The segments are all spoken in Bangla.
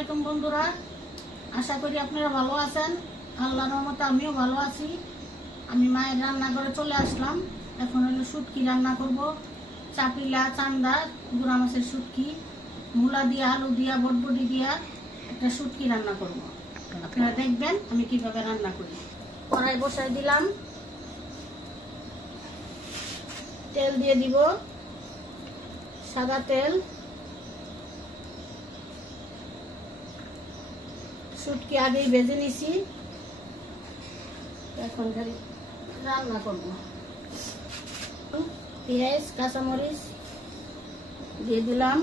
আলাইকুম বন্ধুরা। আশা করি আপনারা ভালো আছেন। আল্লাহর রহমতে আমিও ভালো আছি। আমি মায়ের রান্নাঘরে চলে আসলাম। এখন হলো শুটকি রান্না করব। চাপিলা, চান্দা, গুড়া মাছের শুটকি, মূলা দিয়া, আলু দিয়া, বটবটি দিয়া একটা শুটকি রান্না করব। আপনারা দেখবেন আমি কীভাবে রান্না করি। কড়াই বসাই দিলাম। তেল দিয়ে দিব। সাদা তেল। শুটকি আগেই ভেজে নিছি। এখন খালি রান্না করব। পেঁয়াজ, কাঁচামরিচ দিয়ে দিলাম।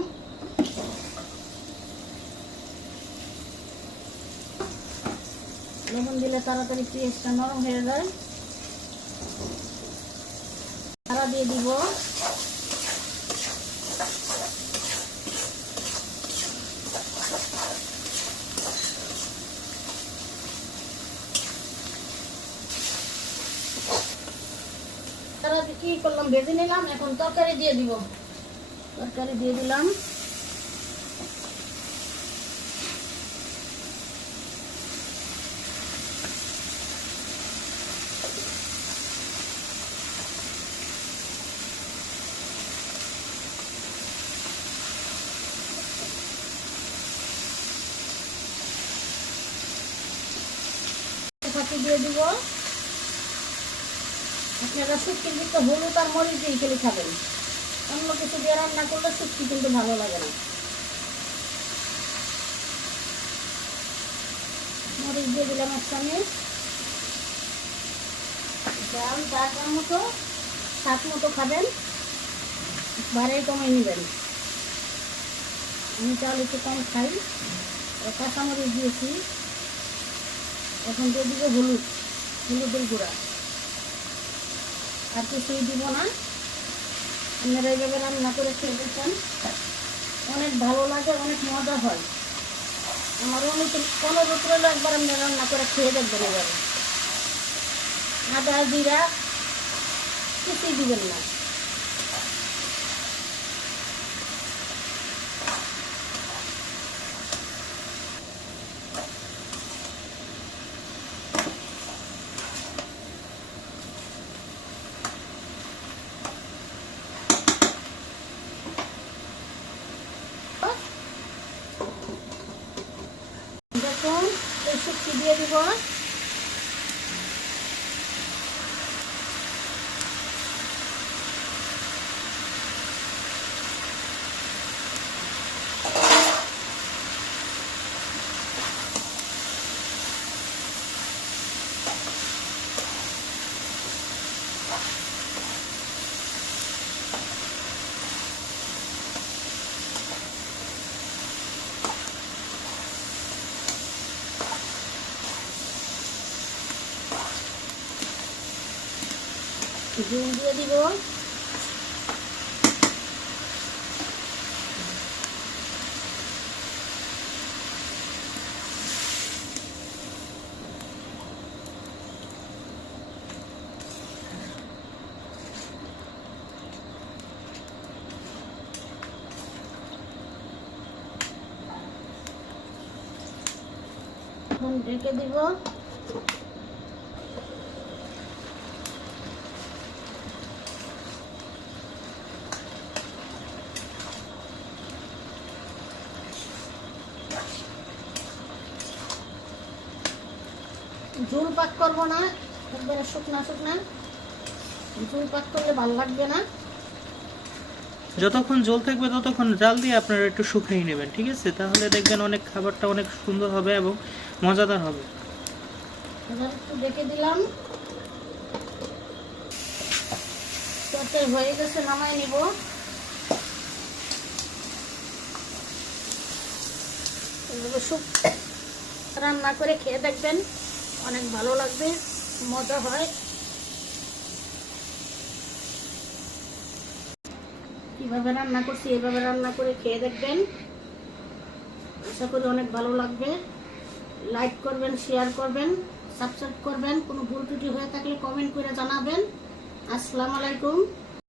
লবণ দিলে তাড়াতাড়ি পেঁয়াজটা নরম হয়ে যায়। তারা দিয়ে দিব। তারা কি করলাম ভেজে নিলাম এখন তরকারি দিয়ে দিব। তরকারি দিয়ে দিলাম। দিয়ে দিব। আপনারা শুটকির ভিতরে হলুদ আর মরিচ দিয়ে খেলে খাবেন। অন্য কিছু দিয়ে রান্না করলে শুটকি কিন্তু ভালো লাগে না। মরিচ দিয়ে দিলাম এক চামচ। ডাল ডাটার মতো শাক মতো খাবেন। বাড়াই কমাই নেবেন। আমি চাল একটু কম খাই। কাঁচামরিচ দিয়েছি। এখন দিয়ে দিব হলুদ, হলুদের গুঁড়া। আর কিছুই দিব না। আপনারা এইভাবে রান্না করে খেয়ে দেখেন অনেক ভালো লাগে, অনেক মজা হয়। আমার অনেক কোনো বছর একবার আপনি রান্না করে খেয়ে দেখবেন এবারে আদা, জিরা, কিছুই দিবেন না। দিয়ে দিব। ঝুল দিয়ে দিব। ঢেকে দিব। ঝুল পাক করব না। একবারে শুকনা শুকনা। ঝুল পাক করলে ভালো লাগবে না। যতক্ষণ জল থাকবে ততক্ষণ জাল দিয়ে আপনারা একটু শুকিয়ে নেবেন ঠিক আছে? তাহলে দেখবেন অনেক খাবারটা অনেক সুন্দর হবে এবং মজাদার হবে। এবার একটু ডেকে দিলাম। তরকারি হয়ে গেছে নামাই নিব। রান্না করে খেয়ে দেখবেন। অনেক ভালো লাগবে, মজা হয়। কীভাবে রান্না করছি, এভাবে রান্না করে খেয়ে দেখবেন। আশা করি অনেক ভালো লাগবে। লাইক করবেন শেয়ার করবেন সাবস্ক্রাইব করবেন। কোনো ভুল ত্রুটি হয়ে থাকলে কমেন্ট করে জানাবেন। আসসালামু আলাইকুম।